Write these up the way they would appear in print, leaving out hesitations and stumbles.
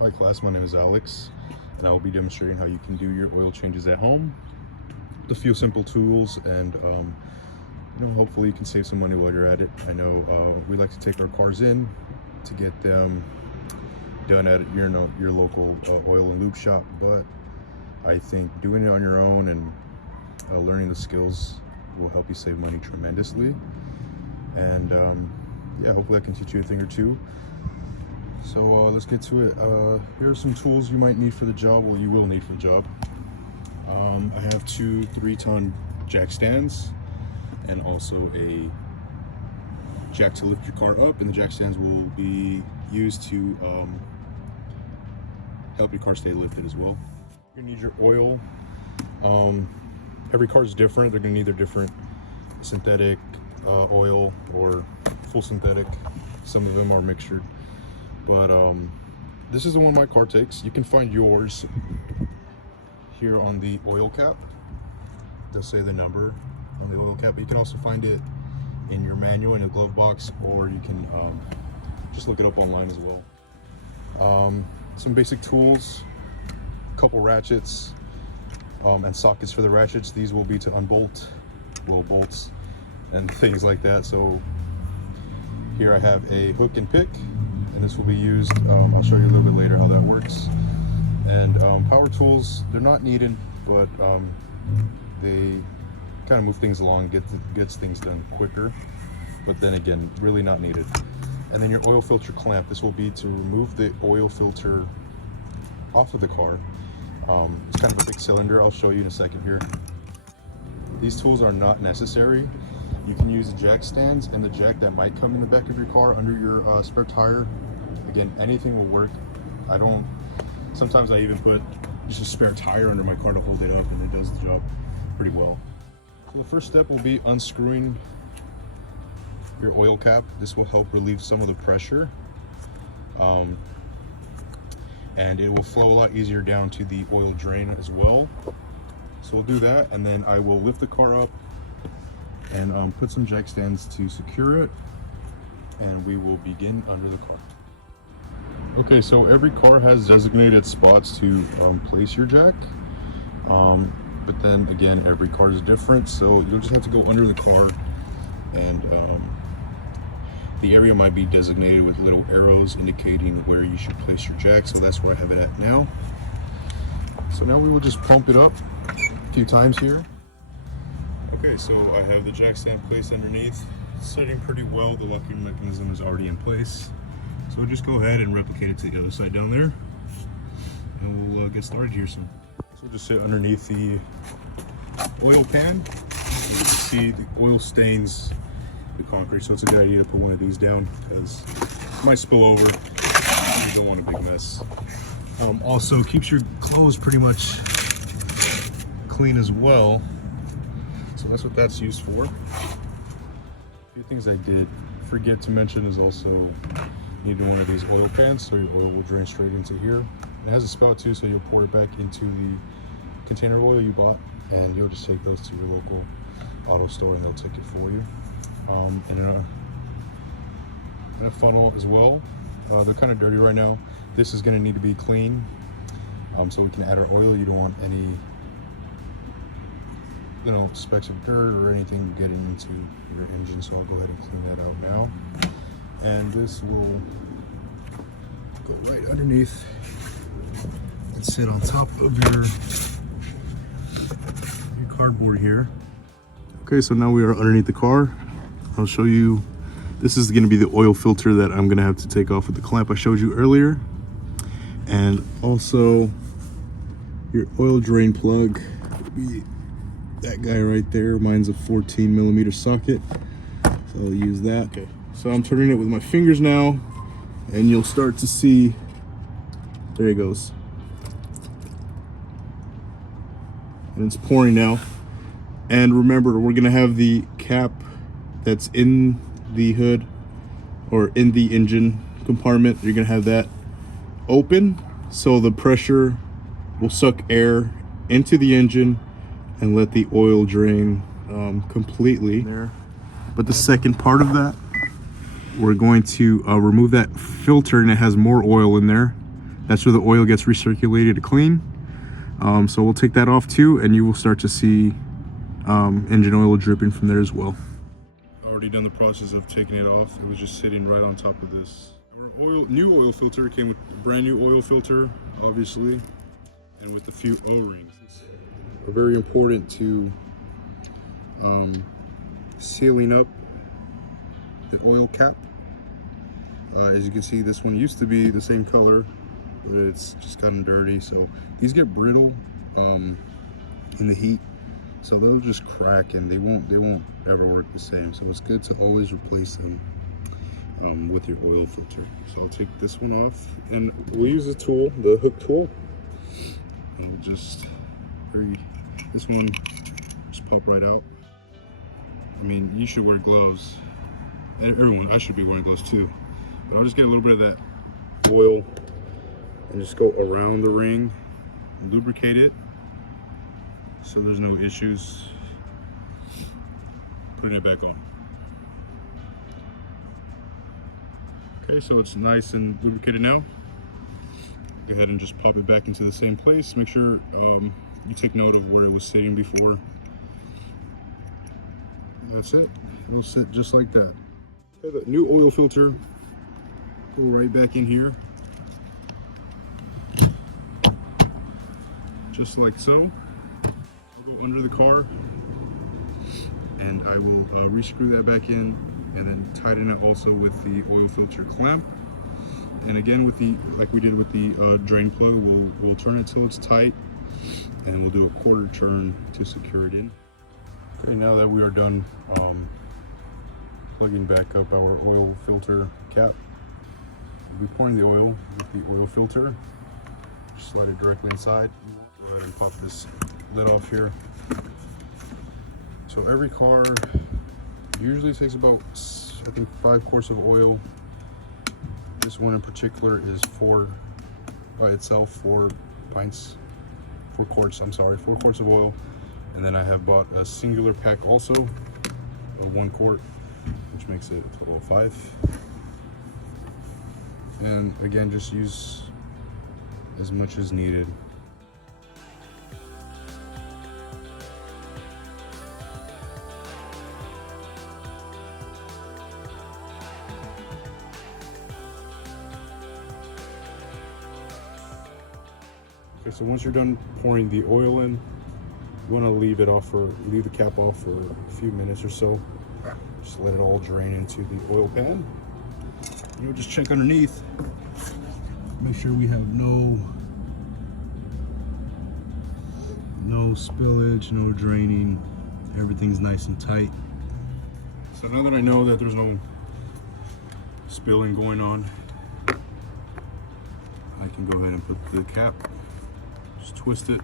Hi class, my name is Alex, and I will be demonstrating how you can do your oil changes at home with a few simple tools, and hopefully you can save some money while you're at it. I know we like to take our cars in to get them done at your local oil and lube shop, but I think doing it on your own and learning the skills will help you save money tremendously. And yeah, hopefully I can teach you a thing or two. So let's get to it. Here are some tools you might need for the job, well, you will need for the job. I have two 3-ton jack stands and also a jack to lift your car up, and the jack stands will be used to help your car stay lifted as well. You're gonna need your oil. Every car is different. They're gonna need their different synthetic oil or full synthetic. Some of them are mixtured. But this is the one my car takes. You can find yours here on the oil cap. It does say the number on the oil cap, but you can also find it in your manual in the glove box, or you can just look it up online as well. Some basic tools, a couple ratchets and sockets for the ratchets. These will be to unbolt little bolts and things like that. So here I have a hook and pick, and this will be used, I'll show you a little bit later how that works. And power tools, they're not needed, but they kind of move things along, gets things done quicker, but then again, really not needed. And then your oil filter clamp, this will be to remove the oil filter off of the car. It's kind of a big cylinder, I'll show you in a second here. These tools are not necessary. You can use the jack stands and the jack that might come in the back of your car under your spare tire. Again, anything will work. Sometimes I even put just a spare tire under my car to hold it up, and it does the job pretty well. So the first step will be unscrewing your oil cap. This will help relieve some of the pressure. And it will flow a lot easier down to the oil drain as well. So we'll do that, and then I will lift the car up and put some jack stands to secure it, and we will begin under the car. Okay, so every car has designated spots to place your jack, but then again, every car is different, so you'll just have to go under the car, and the area might be designated with little arrows indicating where you should place your jack, so that's where I have it at now. So now we will just pump it up a few times here. Okay, so I have the jack stand placed underneath. It's sitting pretty well. The locking mechanism is already in place. So we'll just go ahead and replicate it to the other side down there, and we'll get started here soon. So we'll just sit underneath the oil pan. You can see the oil stains the concrete, so it's a good idea to put one of these down because it might spill over. You don't want a big mess. Also keeps your clothes pretty much clean as well. So that's what that's used for. A few things I did forget to mention is also you need one of these oil pans, so your oil will drain straight into here. It has a spout too, so you'll pour it back into the container of oil you bought, and you'll just take those to your local auto store and they'll take it for you. And a funnel as well. They're kind of dirty right now. This is going to need to be clean, so we can add our oil. You don't want any specks of dirt or anything getting into your engine, so I'll go ahead and clean that out now. And this will go right underneath and sit on top of your cardboard here. Okay, so now we are underneath the car. I'll show you, this is going to be the oil filter that I'm going to have to take off with the clamp I showed you earlier. And also your oil drain plug will be that guy right there. Mine's a 14mm socket, so I'll use that. Okay, so I'm turning it with my fingers now, and you'll start to see, there it goes, and it's pouring now. And remember, we're gonna have the cap that's in the hood or in the engine compartment, you're gonna have that open, so the pressure will suck air into the engine and let the oil drain completely there. But the second part of that, we're going to remove that filter, and it has more oil in there. That's where the oil gets recirculated to clean. So we'll take that off too, and you will start to see engine oil dripping from there as well. Already done the process of taking it off. It was just sitting right on top of this. Our new oil filter came with a brand new oil filter, obviously, and with a few O-rings. They're very important to sealing up the oil cap. As you can see, this one used to be the same color, but it's just gotten dirty. So these get brittle in the heat, so they'll just crack and they won't ever work the same. So it's good to always replace them with your oil filter. So I'll take this one off, and we'll use the tool, the hook tool, and I'll just this one just pop right out. I mean, you should wear gloves. Everyone, I should be wearing gloves too. But I'll just get a little bit of that oil and just go around the ring, lubricate it so there's no issues putting it back on. Okay, so it's nice and lubricated now. Go ahead and just pop it back into the same place. Make sure you take note of where it was sitting before. That's it. It'll sit just like that. Okay, the new oil filter, go right back in here, just like so. I'll go under the car, and I will rescrew that back in, and then tighten it also with the oil filter clamp. And again, with the, like we did with the drain plug, we'll turn it till it's tight, and we'll do a quarter turn to secure it in. Okay, now that we are done plugging back up our oil filter cap, we'll be pouring the oil with the oil filter. Just slide it directly inside. Go ahead and pop this lid off here. So every car usually takes about, I think, 5 quarts of oil. This one in particular is 4 by itself, 4 quarts of oil. And then I have bought a singular pack also of 1 quart, which makes it a total of 5. And again, just use as much as needed. Okay, so once you're done pouring the oil in, you want to leave the cap off for a few minutes or so. Just let it all drain into the oil pan. You'll just check underneath. Make sure we have no spillage, no draining. Everything's nice and tight. So now that I know that there's no spilling going on, I can go ahead and put the cap, just twist it.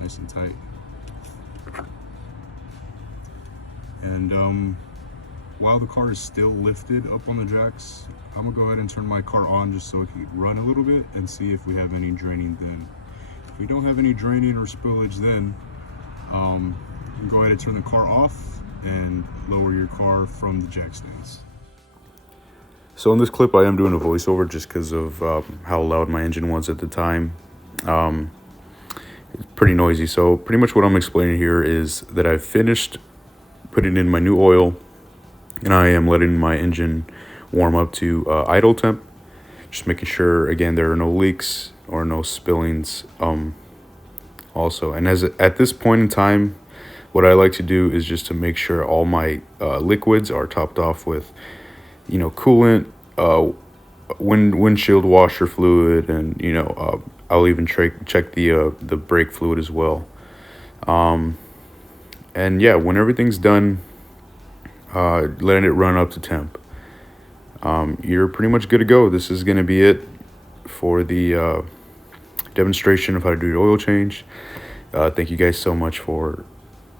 Nice and tight. And while the car is still lifted up on the jacks, I'm gonna go ahead and turn my car on just so it can run a little bit and see if we have any draining then. If we don't have any draining or spillage then, you can go ahead and turn the car off and lower your car from the jack stands. So in this clip I am doing a voiceover just because of how loud my engine was at the time. It's pretty noisy. So pretty much what I'm explaining here is that I've finished putting in my new oil, and I am letting my engine warm up to idle temp, just making sure again there are no leaks or no spillings also. And at this point in time, what I like to do is just to make sure all my liquids are topped off with coolant, windshield washer fluid, and I'll even check the brake fluid as well. And yeah, when everything's done, letting it run up to temp, you're pretty much good to go. This is going to be it for the demonstration of how to do your oil change. Thank you guys so much for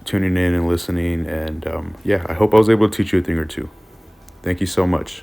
tuning in and listening. And yeah, I hope I was able to teach you a thing or two. Thank you so much.